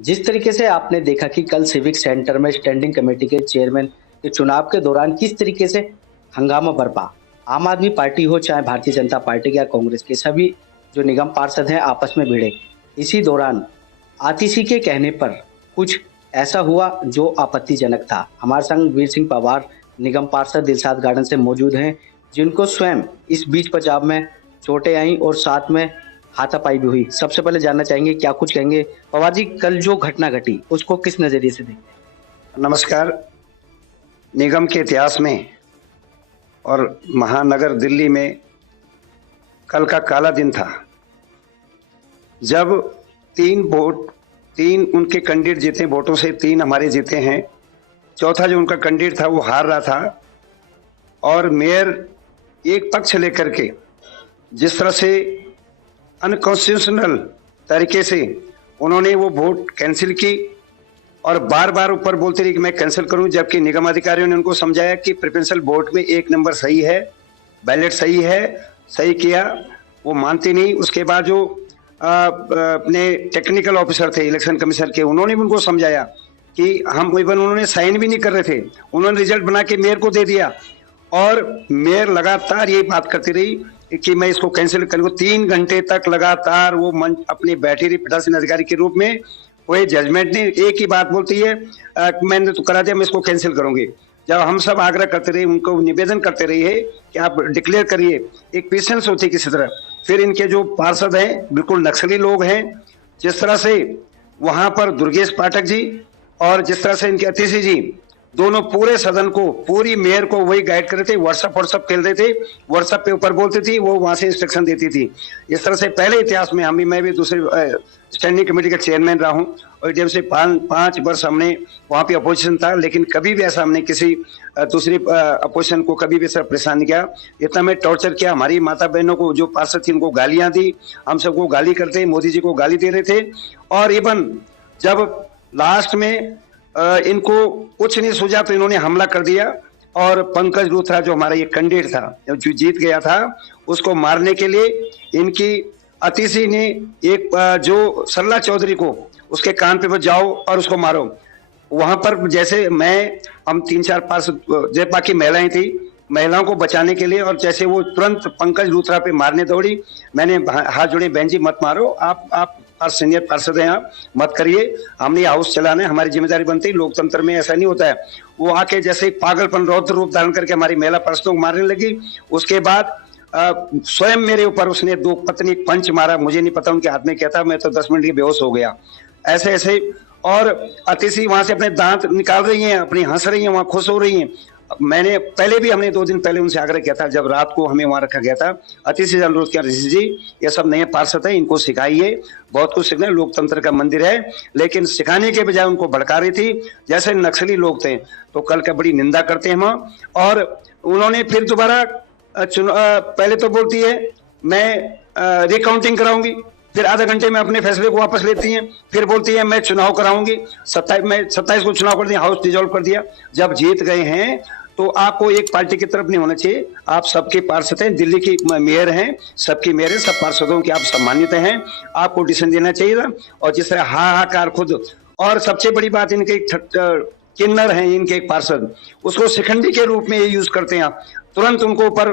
जिस तरीके से आपने देखा कि कल सिविक सेंटर में स्टैंडिंग कमेटी के चेयरमैन के चुनाव के दौरान किस तरीके से हंगामा बरपा। आम आदमी पार्टी हो चाहे भारतीय जनता पार्टी या कांग्रेस के सभी जो निगम पार्षद हैं आपस में भिड़े। इसी दौरान आतिशी के कहने पर कुछ ऐसा हुआ जो आपत्तिजनक था। हमारे संग वीर सिंह पवार निगम पार्षद दिलशाद गार्डन से मौजूद हैं, जिनको स्वयं इस बीच बचाव में चोटें आई और साथ में हाथापाई भी हुई। सबसे पहले जानना चाहेंगे क्या कुछ कहेंगे पवार जी, कल जो घटना घटी उसको किस नजरिए से देखते हैं? नमस्कार। निगम के इतिहास में और महानगर दिल्ली में कल का काला दिन था, जब तीन उनके कैंडिडेट जीते वोटों से, 3 हमारे जीते हैं, चौथा जो उनका कैंडिडेट था वो हार रहा था। और मेयर एक पक्ष लेकर के जिस तरह से अनकॉन्स्टिट्यूशनल तरीके से उन्होंने वो वोट कैंसिल की और बार बार ऊपर बोलते रहे कि मैं कैंसिल करूं, जबकि निगम अधिकारियों ने उनको समझाया कि प्रेफरेंशियल वोट में 1 नंबर सही है, बैलेट सही है, सही किया, वो मानते नहीं। उसके बाद जो अपने टेक्निकल ऑफिसर थे इलेक्शन कमीशन के, उन्होंने भी उनको समझाया कि हम, इवन उन्होंने साइन भी नहीं कर रहे थे, उन्होंने रिजल्ट बना के मेयर को दे दिया और मेयर लगातार ये बात करती रही कि मैं इसको कैंसिल करूंगा। 3 घंटे तक लगातार वो मंच अपने बैठी रही पीठासीन अधिकारी के रूप में, कोई जजमेंट नहीं, एक ही बात बोलती है मैंने तो करा दिया, मैं इसको कैंसिल करूंगी। जब हम सब आग्रह करते रहे, उनको निवेदन करते रहे कि आप डिक्लेयर करिए, एक पेशेंस होती किसी तरह। फिर इनके जो पार्षद हैं बिल्कुल नक्सली लोग हैं, जिस तरह से वहां पर दुर्गेश पाठक जी और जिस तरह से इनके अतिशी जी, दोनों पूरे सदन को, पूरी मेयर को वही गाइड कर रहे थे, व्हाट्सएप खेल रहे थे, व्हाट्सएप पे ऊपर बोलती थी, वो वहां से इंस्ट्रक्शन देती थी। इस तरह से पहले इतिहास में मैं भी दूसरे स्टैंडिंग कमेटी का चेयरमैन रहा हूँ और जब से 5 वर्ष हमने वहां पे अपोजिशन था, लेकिन कभी भी ऐसा हमने किसी दूसरी अपोजिशन को कभी भी ऐसा परेशान नहीं किया। इतना में टॉर्चर किया, हमारी माता बहनों को, जो पार्षद थी उनको गालियां दी, हम सबको गाली करते, मोदी जी को गाली दे रहे थे। और इवन जब लास्ट में इनको कुछ नहीं सूझा तो इन्होंने हमला कर दिया और पंकज लूथरा जो हमारा ये कैंडिडेट था, जो जीत गया था, उसको मारने के लिए इनकी अतिशी ने एक जो सरला चौधरी को उसके कान पे जाओ और उसको मारो। वहां पर जैसे हम 3-4 पार्षद, जब बाकी महिलाएं थी, महिलाओं को बचाने के लिए, और जैसे वो तुरंत पंकज लूथरा पे मारने दौड़ी, मैंने हाथ जोड़े, बहन जी मत मारो, आप सीनियर पार्षद हैं, आप मत करिए, हमने हाउस चलाना है, हमारी जिम्मेदारी बनती है, लोकतंत्र में ऐसा नहीं होता है। वो आके जैसे पागलपन रौद्र रूप धारण करके हमारी महिला पार्षदों को मारने लगी। उसके बाद स्वयं मेरे ऊपर उसने 2 पत्नी पंच मारा, मुझे नहीं पता उनके हाथ में क्या था, मैं तो 10 मिनट की बेहोश हो गया ऐसे। और अतिशी वहां से अपने दांत निकाल रही हैं, अपनी हंस रही हैं, वहां खुश हो रही हैं। मैंने पहले भी, हमने 2 दिन पहले उनसे आग्रह किया था, जब रात को हमें वहां रखा गया था, अतिशी से अनुरोध किया, ऋषि जी ये सब नए पार्षद हैं, इनको सिखाइए, बहुत कुछ सीखना है, लोकतंत्र का मंदिर है। लेकिन सिखाने के बजाय उनको भड़का रही थी, जैसे नक्सली लोग थे। तो कल का बड़ी निंदा करते हैं हम। और उन्होंने फिर दोबारा पहले तो बोलती है मैं रिकाउंटिंग कराऊंगी, फिर आधा घंटे में अपने फैसले को वापस लेती हैं, फिर बोलती है मैं चुनाव कराऊंगी। 27 को चुनाव कर दिया, हाउस डिसॉल्व कर दिया। जब जीत गए हैं तो आपको एक पार्टी की तरफ नहीं होना चाहिए, आप सबके पार्षद हैं, दिल्ली की मेयर हैं, सबकी मेयर है, सब पार्षदों की आप सम्मानित हैं, आपको डिसीजन देना चाहिए था। और जिस तरह हाहाकार खुद, और सबसे बड़ी बात इनके किन्नर हैं, इनके एक पार्षद, उसको शिखंडी के रूप में ये यूज करते हैं, आप तुरंत उनको ऊपर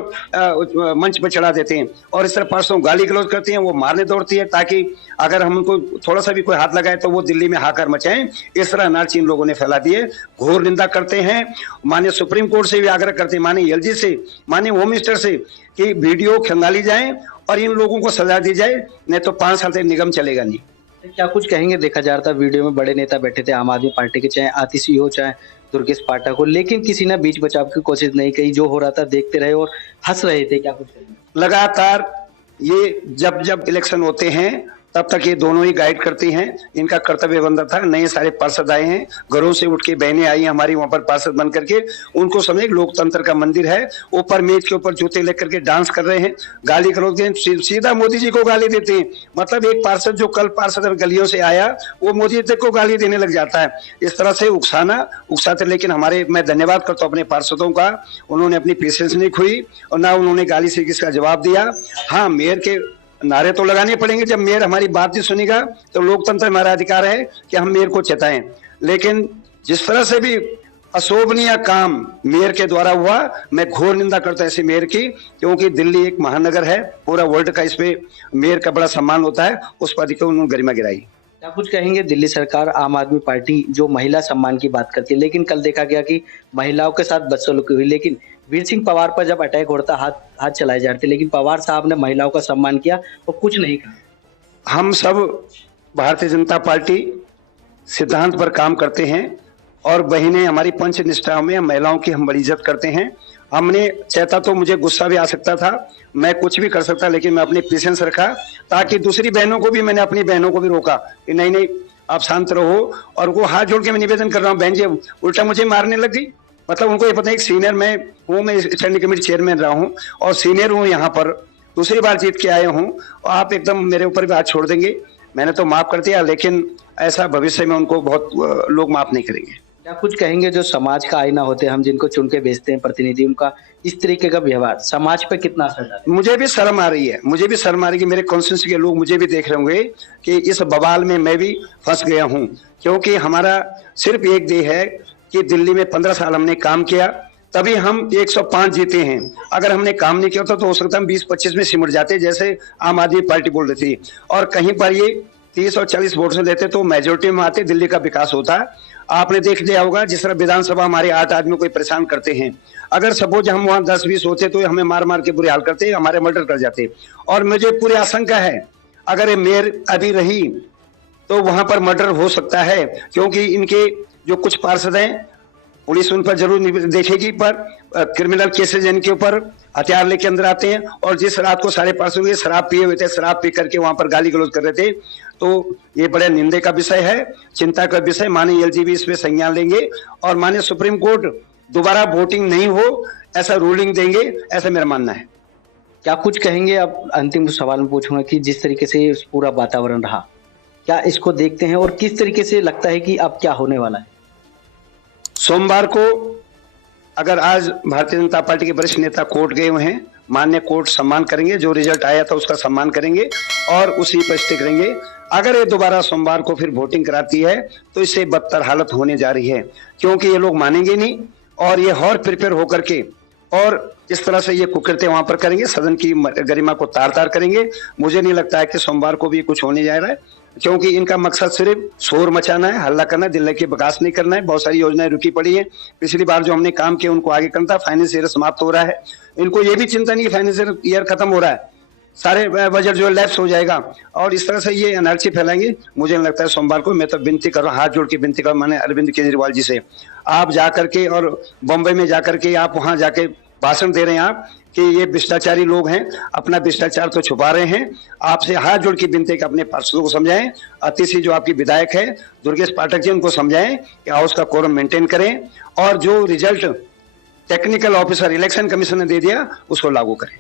मंच पर चढ़ा देते हैं और इस तरह पार्षदों गाली गलौज करती हैं, वो मारने दौड़ती है ताकि अगर हम उनको थोड़ा सा भी कोई हाथ लगाए तो वो दिल्ली में हाहाकार मचाएं। इस तरह अनारची इन लोगों ने फैला दी है, घोर निंदा करते हैं। माननीय सुप्रीम कोर्ट से भी आग्रह करते हैं, माननीय एलजी से, माननीय होम मिनिस्टर से, कि वीडियो खंगाली जाए और इन लोगों को सजा दी जाए, नहीं तो 5 साल तक निगम चलेगा नहीं। क्या कुछ कहेंगे? देखा जा रहा था वीडियो में बड़े नेता बैठे थे आम आदमी पार्टी के, चाहे आतिशी हो चाहे दुर्गेश पाठक हो, लेकिन किसी ने बीच बचाव की कोशिश नहीं की, जो हो रहा था देखते रहे और हंस रहे थे। क्या कुछ कहेंगे? लगातार ये जब इलेक्शन होते हैं तब तक ये दोनों ही गाइड करती हैं, इनका कर्तव्य बनता था। नए सारे पार्षद आए हैं, घरों से उठ के बहनें आई हैं हमारी वहां पर पार्षद बन करके, उनको समझे लोकतंत्र का मंदिर है। ऊपर मेज के ऊपर जूते लेकर के डांस कर रहे हैं, गाली गलौज सीधा मोदी जी को गाली देते हैं। मतलब एक पार्षद जो कल पार्षद गलियों से आया, वो मोदी जी को गाली देने लग जाता है। इस तरह से उकसाते। लेकिन मैं धन्यवाद करता हूँ अपने पार्षदों का, उन्होंने अपनी पेशेंस नहीं खोई और ना उन्होंने गाली से किसका जवाब दिया। हाँ, मेयर के नारे तो लगाने पड़ेंगे। जब मेयर हमारी बात नहीं सुनेगा तो लोकतंत्र हमारा अधिकार है कि हम मेयर को चेताएं। लेकिन जिस तरह से भी अशोभनीय काम मेयर के द्वारा हुआ, मैं घोर निंदा करता हूं ऐसे मेयर की, क्योंकि दिल्ली एक महानगर है, पूरा वर्ल्ड का इसमें मेयर का बड़ा सम्मान होता है, उस पद को उन्होंने गरिमा गिराई। क्या कुछ कहेंगे? दिल्ली सरकार, आम आदमी पार्टी जो महिला सम्मान की बात करती है, लेकिन कल देखा गया कि महिलाओं के साथ बदसलूकी हुई, लेकिन वीर सिंह पवार पर जब अटैक होता हाथ चलाए जाते, लेकिन पवार साहब ने महिलाओं का सम्मान किया और कुछ नहीं कहा। हम सब भारतीय जनता पार्टी सिद्धांत पर काम करते हैं और बहनें हमारी पंच निष्ठा में महिलाओं की हम बड़ी इज्जत करते हैं। हमने चाहता तो मुझे गुस्सा भी आ सकता था, मैं कुछ भी कर सकता, लेकिन मैं अपनी पेशेंस रखा, ताकि दूसरी बहनों को भी, मैंने अपनी बहनों को भी रोका कि नहीं नहीं आप शांत रहो। और वो हाथ जोड़ के मैं निवेदन कर रहा हूँ, बहन जी उल्टा मुझे मारने लग गई। मतलब उनको ये पता है कि सीनियर मैं हूँ, मैं स्टैंडिंग कमेटी चेयरमैन रहा हूँ और सीनियर हूँ, यहाँ पर दूसरी बार जीत के आए हूँ और आप एकदम मेरे ऊपर भी हाथ छोड़ देंगे। मैंने तो माफ कर दिया, लेकिन ऐसा भविष्य में उनको बहुत लोग माफ नहीं करेंगे। क्या कुछ कहेंगे? जो समाज का आईना होते हैं, हम जिनको चुन के भेजते हैं प्रतिनिधि, उनका इस तरीके का व्यवहार समाज पे कितना असर डालता है? मुझे भी शर्म आ रही है, मुझे भी शर्म आ रही है कि मेरे कॉन्स्टिट्यूंसी के लोग मुझे भी देख रहे होंगे कि इस बवाल में मैं भी फंस गया हूं। क्योंकि हमारा सिर्फ एक ध्येय है कि दिल्ली में 15 साल हमने काम किया, तभी हम 105 जीते हैं। अगर हमने काम नहीं किया होता तो हो सकता हम 20-25 में सिमट जाते, जैसे आम आदमी पार्टी बोल रही थी। और कहीं पर ये 30 और 40 वोट से लेते तो मेजोरिटी में आते, दिल्ली का विकास होता। आपने देख लिया होगा जिस तरह विधानसभा हमारे 8 आदमियों को परेशान करते हैं, अगर सपोज हम वहां 10-20 होते तो हमें मार मार के बुरे हाल करते, हमारे मर्डर कर जाते। और मुझे पूरी आशंका है अगर ये मेयर अभी रही तो वहां पर मर्डर हो सकता है, क्योंकि इनके जो कुछ पार्षद हैं पुलिस उन पर जरूर देखेगी, पर क्रिमिनल केसेज इनके ऊपर हथियार लेके अंदर आते हैं। और जिस रात को 5:30 बजे शराब पिए हुए थे, शराब पी करके वहां पर गाली गलौज कर रहे थे, तो ये बड़े निंदे का विषय है, चिंता का विषय। माननीय एलजीबी इसमें संज्ञान लेंगे और माननीय सुप्रीम कोर्ट दोबारा वोटिंग नहीं हो ऐसा रूलिंग देंगे, ऐसा मेरा मानना है। क्या कुछ कहेंगे? अब अंतिम सवाल में पूछूंगा कि जिस तरीके से पूरा वातावरण रहा, क्या इसको देखते हैं और किस तरीके से लगता है कि अब क्या होने वाला है? सोमवार को अगर आज भारतीय जनता पार्टी के वरिष्ठ नेता कोर्ट गए हुए हैं, माननीय कोर्ट सम्मान करेंगे, जो रिजल्ट आया था उसका सम्मान करेंगे और उसी पर स्टिक रहेंगे। अगर ये दोबारा सोमवार को फिर वोटिंग कराती है तो इससे बदतर हालत होने जा रही है, क्योंकि ये लोग मानेंगे नहीं और ये और प्रिपेयर होकर के और इस तरह से ये कुकृत्य वहां पर करेंगे, सदन की गरिमा को तार तार करेंगे। मुझे नहीं लगता है कि सोमवार को भी कुछ होने जा रहा है, क्योंकि इनका मकसद सिर्फ शोर मचाना है, हल्ला करना है, दिल्ली के विकास नहीं करना है। बहुत सारी योजनाएं रुकी पड़ी हैं, पिछली बार जो हमने काम किया उनको आगे करना था। फाइनेंस ईयर समाप्त हो रहा है, इनको ये भी चिंता नहीं, फाइनेंशियल ईयर खत्म हो रहा है, सारे बजट जो लैप्स हो जाएगा और इस तरह से ये एनर्जी फैलाएंगे। मुझे नहीं लगता है सोमवार को। मैं तो विनती कर रहा हूँ, हाथ जोड़ के विनती कर रहा हूं माननीय अरविंद केजरीवाल जी से, आप जाकर के और बम्बई में जाकर के आप वहां जाके भाषण दे रहे हैं आप कि ये भ्रष्टाचारी लोग हैं, अपना भ्रष्टाचार तो छुपा रहे हैं। आपसे हाथ जोड़ के विनती अपने पार्षदों को समझाएं, अतिशी जो आपकी विधायक है दुर्गेश पाठक जी, उनको समझाएं कि हाउस का कोरम मेंटेन करें और जो result technical officer election commission ने दे दिया उसको लागू करें।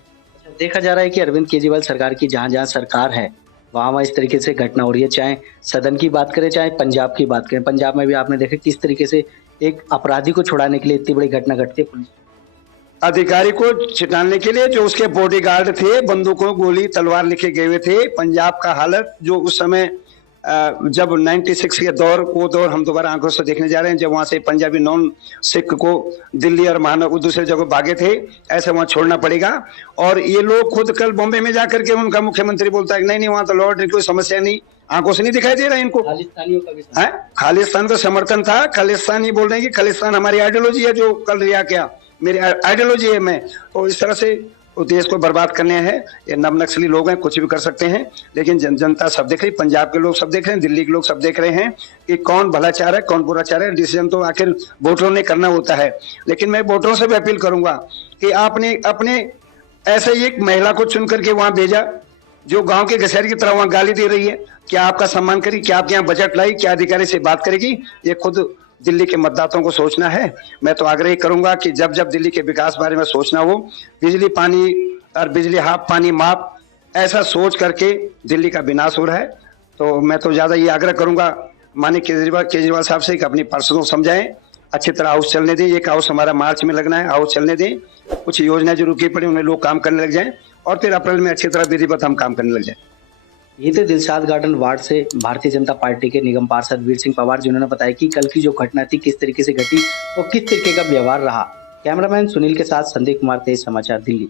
देखा जा रहा है कि अरविंद केजरीवाल सरकार की जहां जहां सरकार है वहां इस तरीके से घटना हो रही है, चाहे सदन की बात करें चाहे पंजाब की बात करें। पंजाब में भी आपने देखा किस तरीके से एक अपराधी को छुड़ाने के लिए इतनी बड़ी घटना घटती है। पुलिस अधिकारी को छिटाने के लिए जो उसके बॉडीगार्ड थे, बंदूकों गोली तलवार लेके गए हुए थे। पंजाब का हालत जो उस समय जब 96 के दौर, वो दौर हम दोबारा आंखों से देखने जा रहे हैं, जब वहां से पंजाबी नॉन सिख को दिल्ली और महानगर दूसरे जगह भागे थे, ऐसे वहां छोड़ना पड़ेगा। और ये लोग खुद कल बॉम्बे में जाकर के उनका मुख्यमंत्री बोलता है नहीं नहीं वहां तो लॉ एंड कोई समस्या नहीं, आंखों से नहीं दिखाई दे रहा है इनको। खालिस्तानियों का भी है, खालिस्तान का समर्थन था। खालिस्तान ही बोल रहे हैं कि खालिस्तान हमारी आइडियोलॉजी है, जो कल रिया क्या मेरी आइडियोलॉजी है। मैं तो इस तरह से देश को बर्बाद करने हैं ये नव नक्सली लोग हैं, कुछ भी कर सकते हैं। लेकिन जनता सब देख रही, पंजाब के लोग सब देख रहे हैं, दिल्ली के लोग सब देख रहे हैं कि कौन भला चाह रहा है कौन बुरा चाह रहा है। डिसीजन तो आखिर वोटरों ने करना होता है। लेकिन मैं वोटरों से भी अपील करूंगा कि आपने अपने ऐसे ही एक महिला को चुन करके वहां भेजा जो गांव के घसेरी की तरह वहां गाली दे रही है, क्या आपका सम्मान करेगी, क्या आपके यहाँ बजट लाई, क्या अधिकारी से बात करेगी, ये खुद दिल्ली के मतदाताओं को सोचना है। मैं तो आग्रह करूंगा कि जब जब दिल्ली के विकास बारे में सोचना हो, बिजली पानी और बिजली हाफ पानी माप, ऐसा सोच करके दिल्ली का विनाश हो रहा है। तो मैं तो ज्यादा ये आग्रह करूंगा माननीय केजरीवाल साहब से कि अपनी पार्षदों को समझाएं, अच्छी तरह हाउस चलने दें। एक हाउस हमारा मार्च में लगना है, हाउस चलने दें। कुछ योजनाएं जो रुकी पड़ी उन्हें लोग काम करने लग जाएं और 13 अप्रैल में अच्छी तरह विधिवत हम काम करने लग जाए। ये थे दिलशाद गार्डन वार्ड से भारतीय जनता पार्टी के निगम पार्षद वीर सिंह पवार, जिन्होंने बताया कि कल की जो घटना थी किस तरीके से घटी और किस तरीके का व्यवहार रहा। कैमरामैन सुनील के साथ संदीप कुमार, तेज समाचार, दिल्ली।